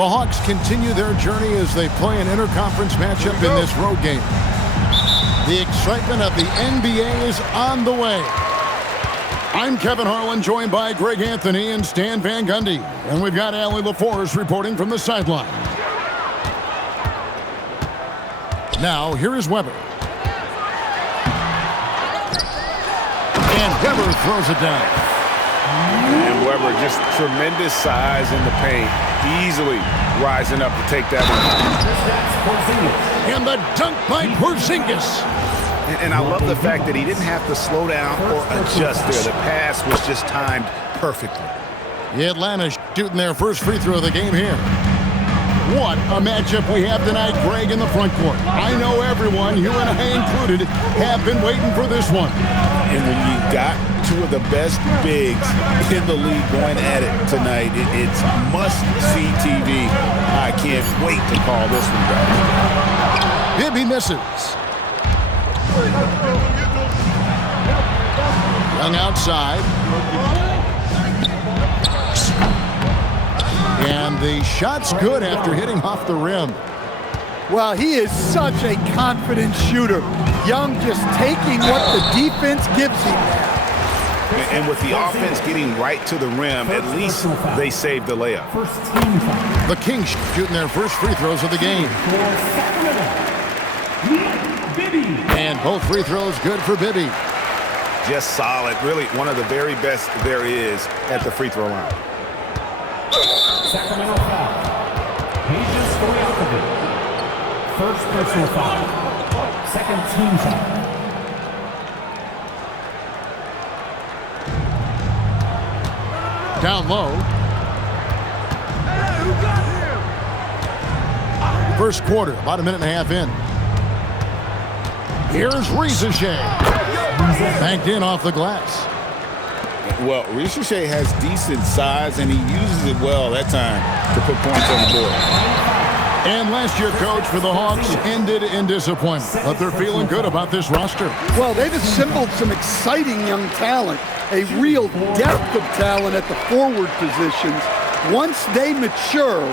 The Hawks continue their journey as they play an interconference matchup in this road game. The excitement of the NBA is on the way. I'm Kevin Harlan, joined by Greg Anthony and Stan Van Gundy. And we've got Allie LaForce reporting from the sideline. Now, here is Weber. And Weber throws it down. And Weber, just tremendous size in the paint, easily rising up to take that one. And the dunk by Porzingis. And I love the fact that he didn't have to slow down or adjust there. The pass was just timed perfectly. Atlanta shooting their first free throw of the game here. What a matchup we have tonight, Greg, in the front court. I know everyone, you and I included, have been waiting for this one. And when you got two of the best bigs in the league going at it tonight, it's must-see TV. I can't wait to call this one, guys. Bibby misses. Young outside. And the shot's good after hitting off the rim. Well, he is such a confident shooter. Young just taking what the defense gives him now. And with the offense getting right to the rim, at least they saved the layup. The Kings shooting their first free throws of the game. And both free throws good for Bibby. Just solid. Really one of the very best there is at the free throw line. Sacramento foul. Peja Stojakovic. First personal foul. Second team foul. Down low. First quarter, about a minute and a half in. Here's Risacher. Banked in off the glass. Well, Risacher has decent size, and he uses it well that time to put points on the board. And last year, coach, for the Hawks ended in disappointment, but they're feeling good about this roster. Well, they've assembled some exciting young talent, a real depth of talent at the forward positions. Once they mature,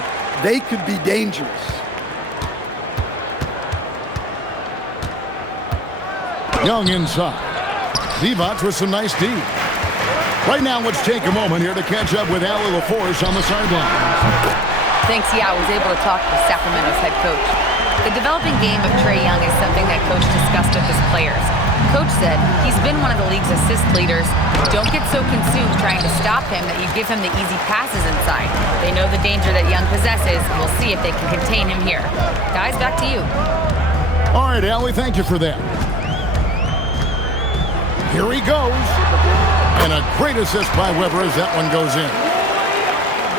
they could be dangerous. Young inside. Divac with some nice D. Right now, let's take a moment here to catch up with Allie LaForce on the sideline. Thanks, I was able to talk with Sacramento's head coach. The developing game of Trae Young is something that Coach discussed with his players. Coach said he's been one of the league's assist leaders. Don't get so consumed trying to stop him that you give him the easy passes inside. They know the danger that Young possesses, and we'll see if they can contain him here. Guys, back to you. All right, Allie, thank you for that. Here he goes. And a great assist by Weber as that one goes in.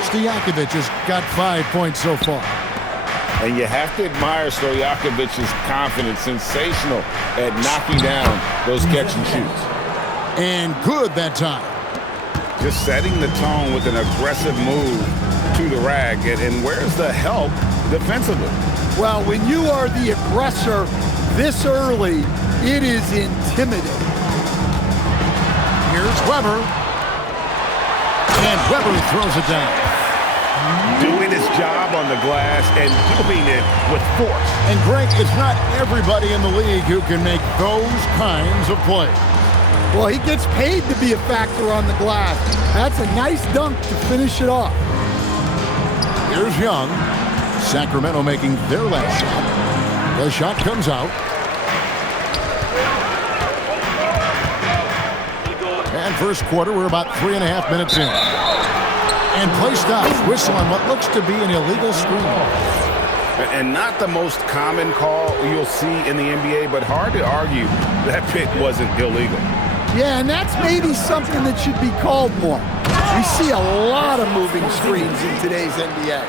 Stojakovic has got 5 points so far. And you have to admire Stojakovic's confidence. Sensational at knocking down those catch and shoots. And good that time. Just setting the tone with an aggressive move to the rack. And where's the help defensively? Well, when you are the aggressor this early, it is intimidating. Here's Weber. And Weber throws it down. Doing his job on the glass and doing it with force. And Greg, it's not everybody in the league who can make those kinds of plays. Well, he gets paid to be a factor on the glass. That's a nice dunk to finish it off. Here's Young. Sacramento making their last shot. The shot comes out. And first quarter, we're about 3.5 minutes in. And play stops. Whistle on what looks to be an illegal screen. And not the most common call you'll see in the NBA, but hard to argue that pick wasn't illegal. Yeah, and that's maybe something that should be called more. We see a lot of moving screens in today's NBA.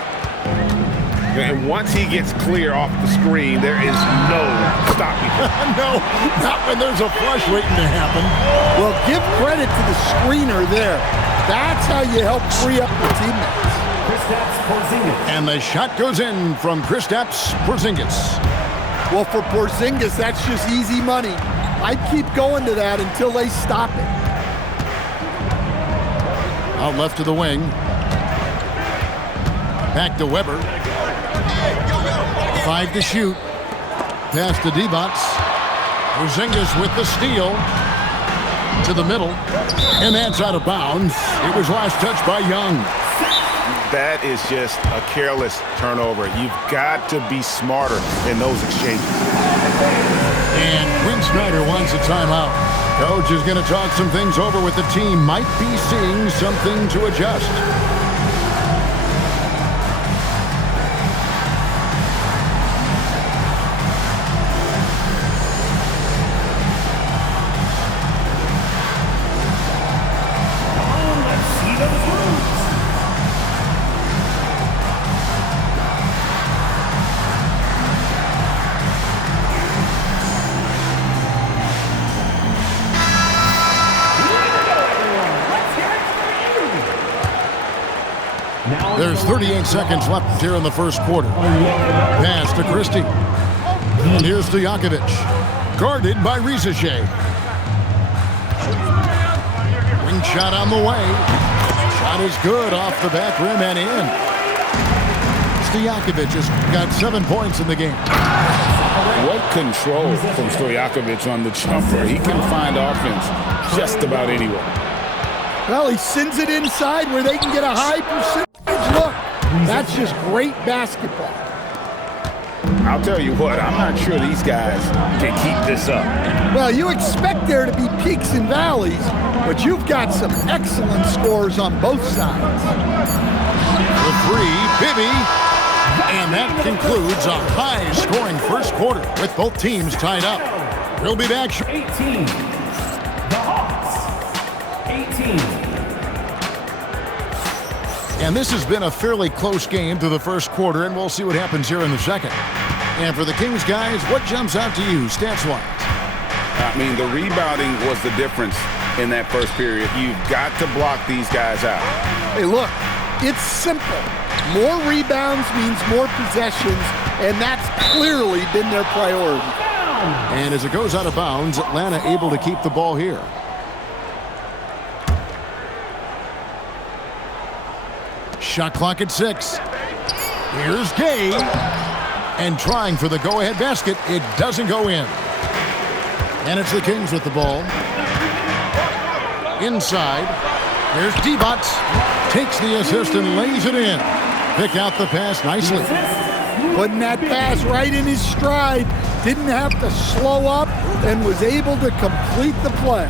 And once he gets clear off the screen, there is no stopping him. No, not when there's a flush waiting to happen. Well, give credit to the screener there. That's how you help free up your teammates. Kristaps Porzingis. And the shot goes in from Kristaps Porzingis. Well, for Porzingis, that's just easy money. I'd keep going to that until they stop it. Out left to the wing. Back to Weber. 5 to shoot. Pass to Divac. Porzingis with the steal. To the middle. And that's out of bounds. It was last touched by Young. That is just a careless turnover. You've got to be smarter in those exchanges. And Quinn Snyder wants a timeout. Coach is going to talk some things over with the team. Might be seeing something to adjust. There's 38 seconds left here in the first quarter. Pass to Christie. And here's Stojakovic. Guarded by Risacher. Wing shot on the way. Shot is good off the back rim and in. Stojakovic has got 7 points in the game. What control from Stojakovic on the jumper. He can find offense just about anywhere. Well, he sends it inside where they can get a high percentage look. That's just great basketball. I'll tell you what, I'm not sure these guys can keep this up. Well, you expect there to be peaks and valleys, but you've got some excellent scores on both sides. The three, Bibby. And that concludes a high-scoring first quarter with both teams tied up. We'll be back. 18. The Hawks. 18. And this has been a fairly close game through the first quarter, and we'll see what happens here in the second. And for the Kings guys, what jumps out to you stats-wise? I mean, the rebounding was the difference in that first period. You've got to block these guys out. Hey, look, it's simple. More rebounds means more possessions, and that's clearly been their priority. And as it goes out of bounds, Atlanta able to keep the ball here. Shot clock at 6. Here's Gay. And trying for the go-ahead basket. It doesn't go in. And it's the Kings with the ball. Inside. There's Divac. Takes the assist and lays it in. Pick out the pass nicely. Putting that pass right in his stride. Didn't have to slow up and was able to complete the play.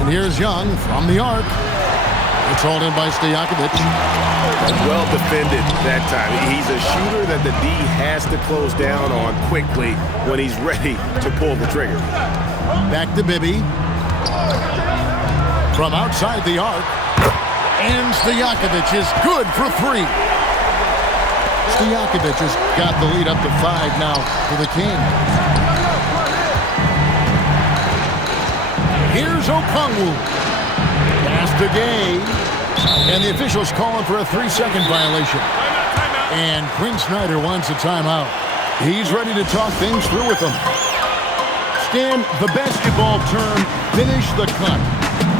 And here's Young from the arc. It's hauled in by Stojakovic. Well defended that time. He's a shooter that the D has to close down on quickly when he's ready to pull the trigger. Back to Bibby. From outside the arc. And Stojakovic is good for 3. Stojakovic has got the lead up to 5 now for the Kings. Here's Okongwu. Pass to Gay. And the officials calling for a 3-second violation. And Quinn Snyder wants a timeout. He's ready to talk things through with them. Stan, the basketball term, finish the cut.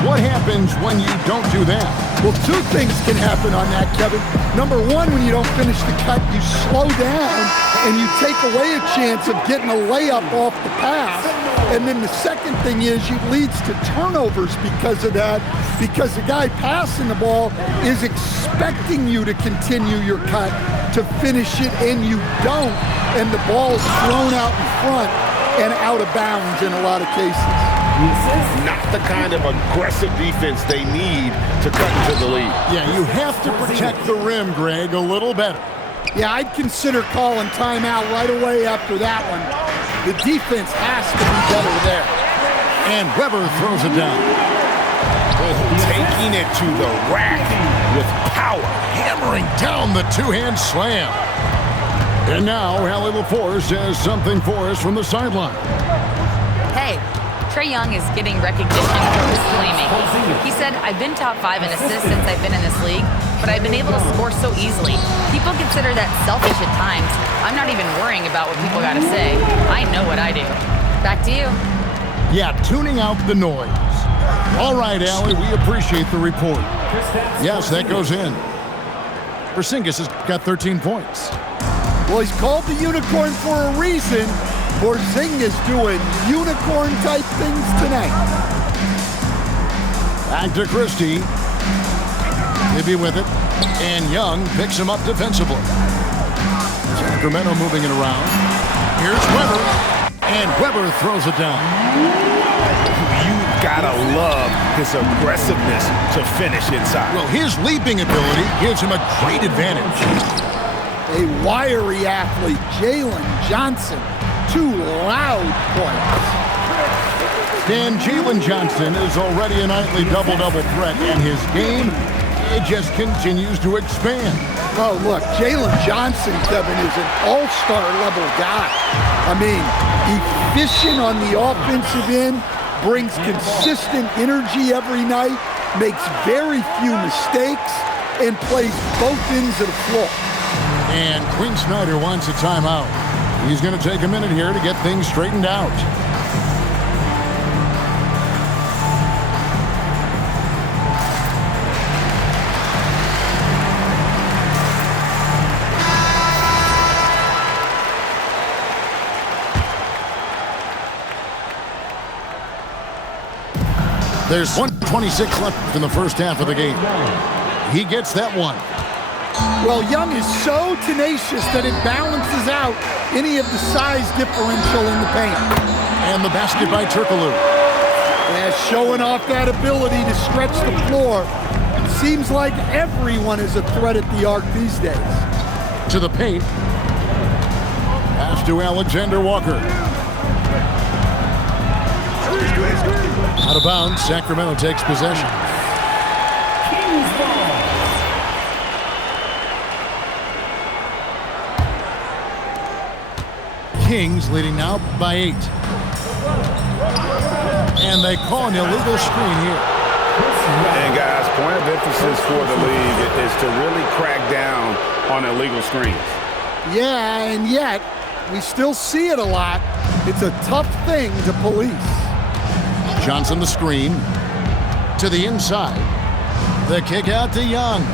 What happens when you don't do that? Well, 2 things can happen on that, Kevin. Number 1, when you don't finish the cut, you slow down and you take away a chance of getting a layup off the pass. And then the second thing is it leads to turnovers because of that, because the guy passing the ball is expecting you to continue your cut to finish it, and you don't, and the ball is thrown out in front and out of bounds in a lot of cases. Not the kind of aggressive defense they need to cut into the lead. Yeah, you have to protect the rim, Greg, a little better. Yeah, I'd consider calling timeout right away after that one. The defense has to be better there. And Weber throws it down. Taking it to the rack with power. Hammering down the 2-hand slam. And now, Hallie LaForce has something for us from the sideline. Hey, Trae Young is getting recognition for his playmaking. He said, I've been top 5 in assists since I've been in this league, but I've been able to score so easily. People consider that selfish at times. I'm not even worrying about what people gotta say. I know what I do. Back to you. Yeah, tuning out the noise. All right, Allie, we appreciate the report. Yes, that goes in. Porzingis has got 13 points. Well, he's called the unicorn for a reason. Porzingis doing unicorn-type things tonight. Back to Christie. Bibby with it. And Young picks him up defensively. Sacramento moving it around. Here's Weber. And Weber throws it down. You gotta love his aggressiveness to finish inside. Well, his leaping ability gives him a great advantage. A wiry athlete, Jalen Johnson. 2 loud points. And Jalen Johnson is already a nightly double-double threat, and his game, it just continues to expand. Oh, look, Jalen Johnson, Kevin, is an all-star level guy. I mean, efficient on the offensive end, brings consistent energy every night, makes very few mistakes, and plays both ends of the floor. And Quinn Snyder wants a timeout. He's going to take a minute here to get things straightened out. There's 1:26 left in the first half of the game. He gets that one. Well, Young is so tenacious that it balances out any of the size differential in the paint. And the basket by Turkoglu. Yeah, showing off that ability to stretch the floor. It seems like everyone is a threat at the arc these days. To the paint. Pass to Alexander Walker. Out of bounds, Sacramento takes possession. Kings leading now by 8. And they call an illegal screen here. And guys, point of emphasis for the league is to really crack down on illegal screens. Yeah, and yet we still see it a lot. It's a tough thing to police. Johnson the screen. To the inside. The kick out to Young.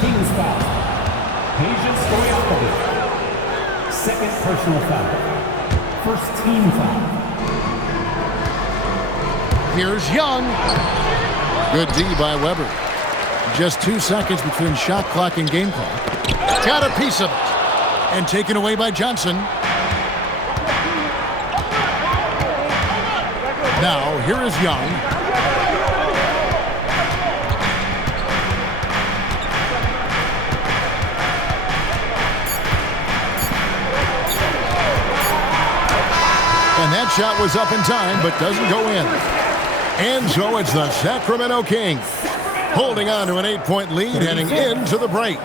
Kings foul. Peja Stojakovic. Second personal foul. First team foul. Here's Young. Good D by Weber. Just 2 seconds between shot clock and game clock. Got a piece of it. And taken away by Johnson. Now, here is Young. And that shot was up in time, but doesn't go in. And so it's the Sacramento Kings holding on to an 8-point lead heading into the break.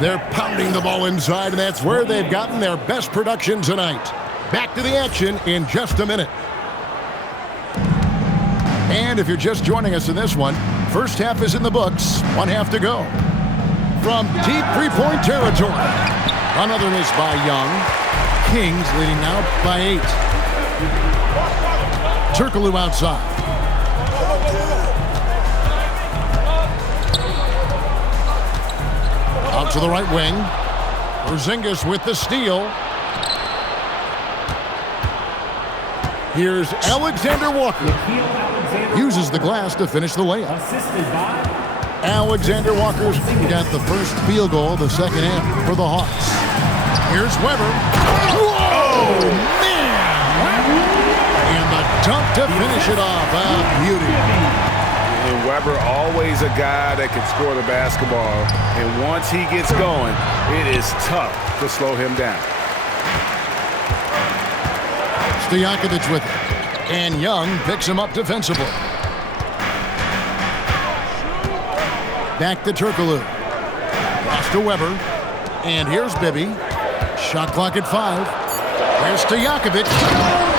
They're pounding the ball inside, and that's where they've gotten their best production tonight. Back to the action in just a minute. And if you're just joining us in this one, first half is in the books, 1 half to go. From deep three-point territory, another miss by Young. Kings leading now by 8. Turkoglu outside. Out to the right wing. Porzingis with the steal. Here's Alexander Walker. Uses the glass to finish the layup. Alexander Walker's got the first field goal of the second half for the Hawks. Here's Weber. Whoa, man! And the dunk to finish it off. Beauty. And Weber, always a guy that can score the basketball. And once he gets going, it is tough to slow him down. Stojakovic with it. And Young picks him up defensively. Back to Turkoglu. Pass to Weber. And here's Bibby. Shot clock at 5. Here's Stojakovic.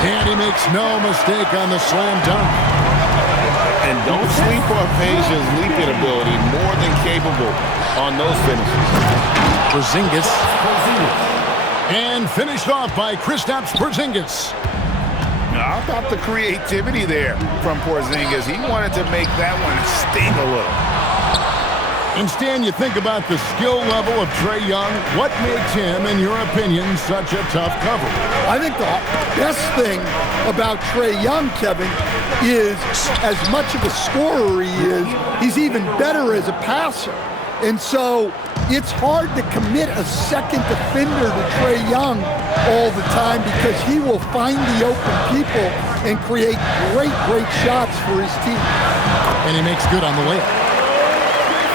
And he makes no mistake on the slam dunk. And don't sleep on Peja's leaping ability, more than capable on those finishes. Porzingis. And finished off by Kristaps Porzingis. How about the creativity there from Porzingis? He wanted to make that one sting a little. And Stan, you think about the skill level of Trae Young. What makes him, in your opinion, such a tough cover? I think the best thing about Trae Young, Kevin, is as much of a scorer he is, he's even better as a passer. And so it's hard to commit a second defender to Trae Young all the time because he will find the open people and create great, great shots for his team. And he makes good on the layup.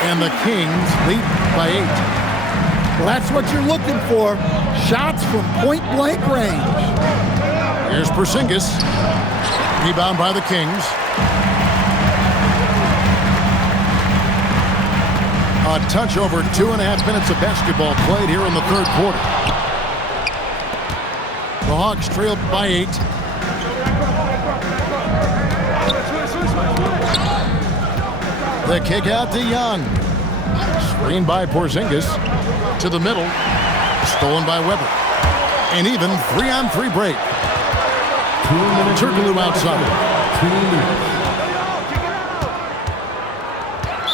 And the Kings lead by 8. Well, that's what you're looking for. Shots from point-blank range. Here's Porzingis. Rebound by the Kings. A touch over 2.5 minutes of basketball played here in the third quarter. The Hawks trailed by 8. The kick out to Young. Screened by Porzingis. To the middle. Stolen by Weber. And even 3-on-3 break. Turkoglu outside.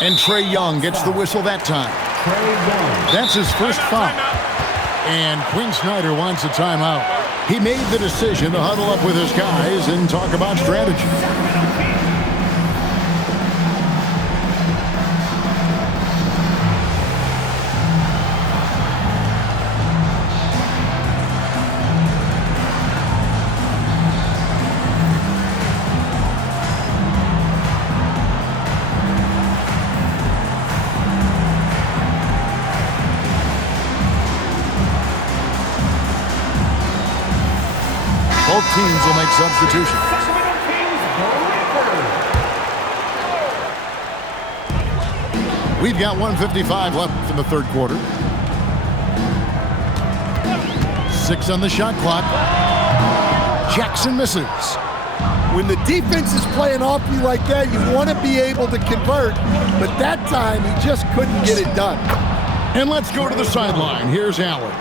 And Trae Young gets the whistle that time. That's his first foul. And Quinn Snyder wants a timeout. He made the decision to huddle up with his guys and talk about strategy. Both teams will make substitutions. We've got 1:55 left in the third quarter. 6 on the shot clock. Jackson misses. When the defense is playing off you like that, you want to be able to convert, but that time he just couldn't get it done. And let's go to the sideline. Here's Allen.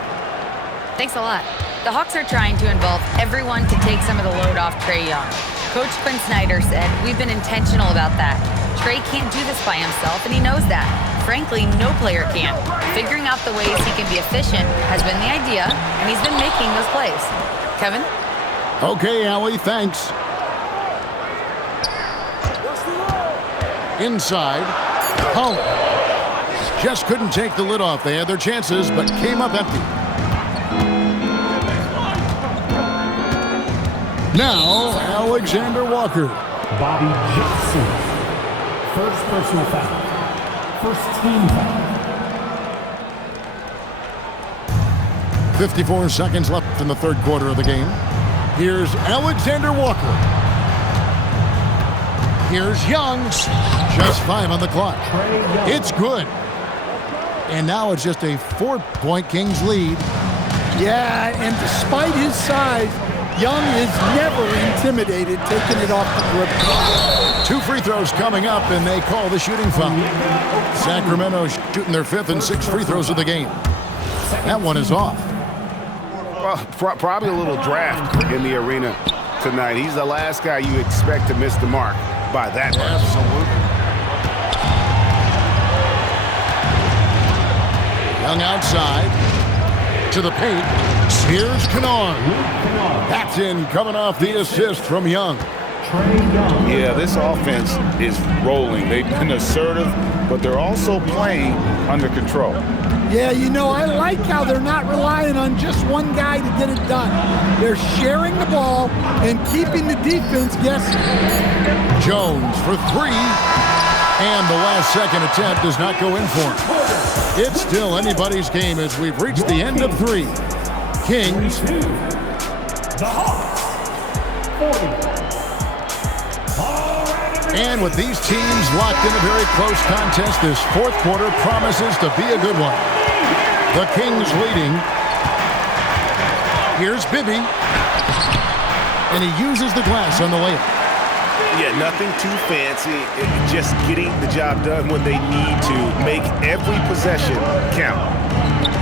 Thanks a lot. The Hawks are trying to involve everyone to take some of the load off Trae Young. Coach Quinn Snyder said, "We've been intentional about that. Trae can't do this by himself, and he knows that. Frankly, no player can. Figuring out the ways he can be efficient has been the idea, and he's been making those plays." Kevin? Okay, Allie, thanks. Inside, Holland. Just couldn't take the lid off. They had their chances, but came up empty. Now, Alexander Walker. Bobby Johnson. First personal foul. First team foul. 54 seconds left in the third quarter of the game. Here's Alexander Walker. Here's Young. Just 5 on the clock. It's good. And now it's just a 4-point Kings lead. Yeah, and despite his size, Young is never intimidated taking it off the dribble. 2 free throws coming up, and they call the shooting foul. Sacramento shooting their 5th and 6th free throws of the game. That one is off. Well, probably a little draft in the arena tonight. He's the last guy you expect to miss the mark by that much. Absolutely. Young outside to the paint. Here's Kennard. That's in, coming off the assist from Young. Yeah, this offense is rolling. They've been assertive, but they're also playing under control. Yeah, you know, I like how they're not relying on just one guy to get it done. They're sharing the ball and keeping the defense guessing. Jones for 3. And the last second attempt does not go in for him. It's still anybody's game as we've reached the end of 3. Kings. The Hawks. 40. And with these teams locked in a very close contest, this fourth quarter promises to be a good one. The Kings leading. Here's Bibby. And he uses the glass on the layup. Yeah, nothing too fancy. Just getting the job done when they need to. Make every possession count.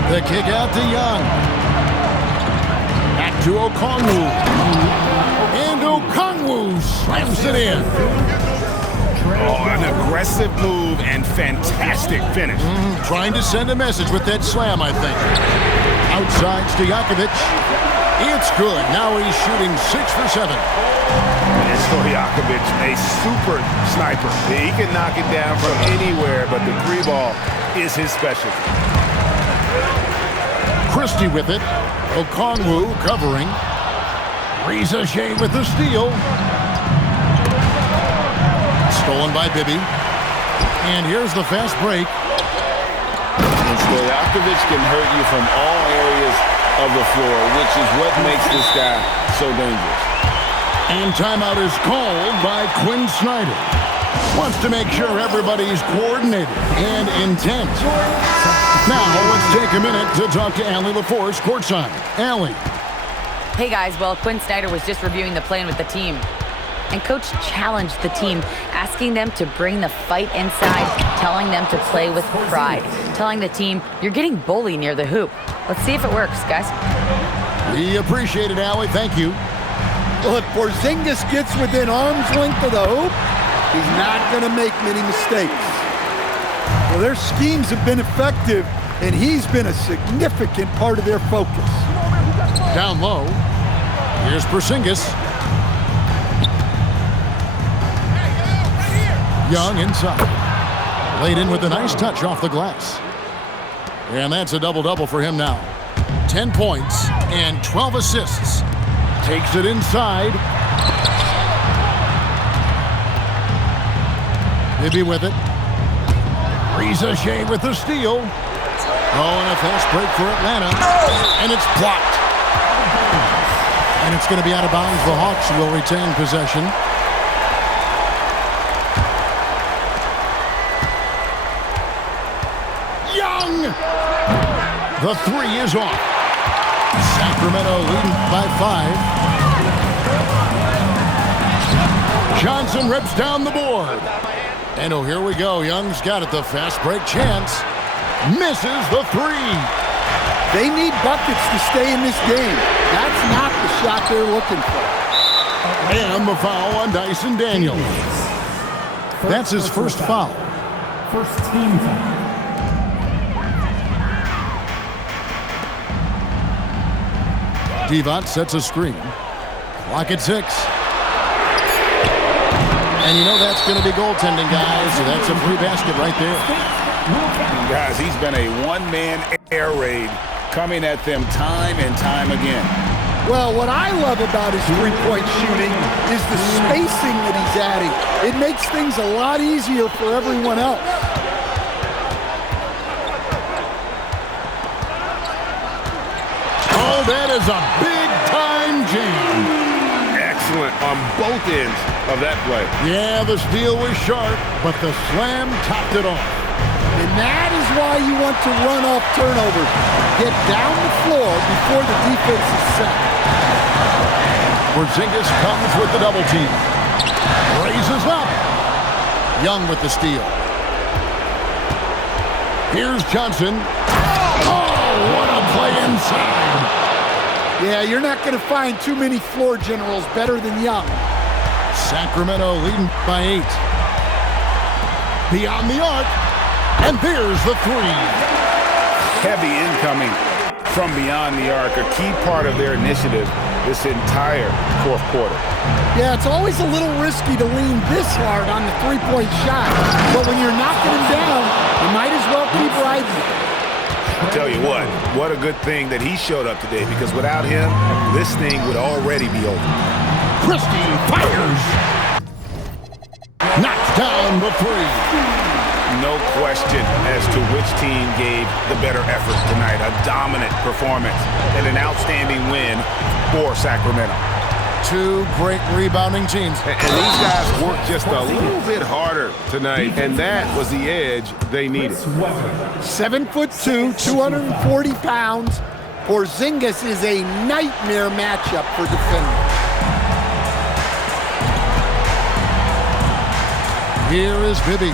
The kick out to Young. to Okongwu. And Okongwu slams it in. Oh, an aggressive move and fantastic finish. Trying to send a message with that slam, I think. Outside Stojakovic. It's good. Now he's shooting 6 for 7. And Stojakovic, a super sniper. He can knock it down from anywhere, but the three ball is his specialty. Christie with it. Okongwu covering. Reza Shea with the steal. Stolen by Bibby. And here's the fast break. And Stojakovic can hurt you from all areas of the floor, which is what makes this guy so dangerous. And timeout is called by Quinn Snyder. Wants to make sure everybody's coordinated and intent. Now, let's take a minute to talk to Allie LaForce courtside. Allie. Hey guys, well, Quinn Snyder was just reviewing the plan with the team. And Coach challenged the team, asking them to bring the fight inside, telling them to play with pride, telling the team, you're getting bullied near the hoop. Let's see if it works, guys. We appreciate it, Allie. Thank you. Well, if Porzingis gets within arm's length of the hoop, he's not going to make many mistakes. Well, their schemes have been effective, and he's been a significant part of their focus. Down low. Here's Porzingis. Young inside. Laid in with a nice touch off the glass. And that's a double-double for him now. 10 points and 12 assists. Takes it inside. Bibby with it. Reza Shea with the steal. Oh, and a fast break for Atlanta. And it's blocked. And it's going to be out of bounds. The Hawks will retain possession. Young! The three is off. Sacramento leading by 5. Johnson rips down the board. And oh, here we go. Young's got it. The fast break chance. Misses the three. They need buckets to stay in this game. That's not the shot they're looking for. And the foul on Dyson Daniels. That's his first foul. First team foul. Divac sets a screen. Clock at 6. And you know that's going to be goaltending, guys. So that's a free basket right there. Guys, he's been a one-man air raid coming at them time and time again. Well, what I love about his three-point shooting is the spacing that he's adding. It makes things a lot easier for everyone else. Oh, that is a big-time jam. Excellent on both ends of that play. Yeah, the steal was sharp, but the slam topped it off. And that is why you want to run off turnovers. Get down the floor before the defense is set. Porzingis comes with the double team. Raises up. Young with the steal. Here's Johnson. Oh, what a play inside. Yeah, you're not going to find too many floor generals better than Young. Sacramento leading by 8. Beyond the arc. And there's the three. Heavy incoming from beyond the arc, a key part of their initiative this entire fourth quarter. Yeah, it's always a little risky to lean this hard on the three-point shot. But when you're knocking him down, you might as well keep riding. I'll tell you what a good thing that he showed up today, because without him, this thing would already be over. Christie fires. Knocks down the three. No question as to which team gave the better effort tonight. A dominant performance and an outstanding win for Sacramento. Two great rebounding teams. And these guys worked just a little bit harder tonight, and that was the edge they needed. 7'2", 240 pounds. Porzingis is a nightmare matchup for defenders. Here is Bibby.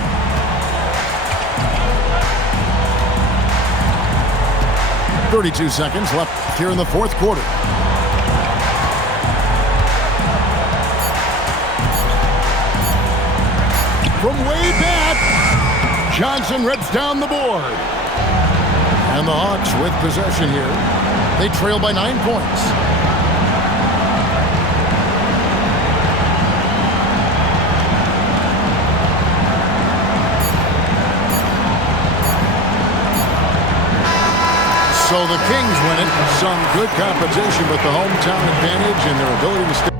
.32 seconds left here in the fourth quarter. from way back. Johnson rips down the board. And the Hawks with possession here. They trail by 9 points. So the Kings win it. Some good competition, but the hometown advantage and their ability to stay.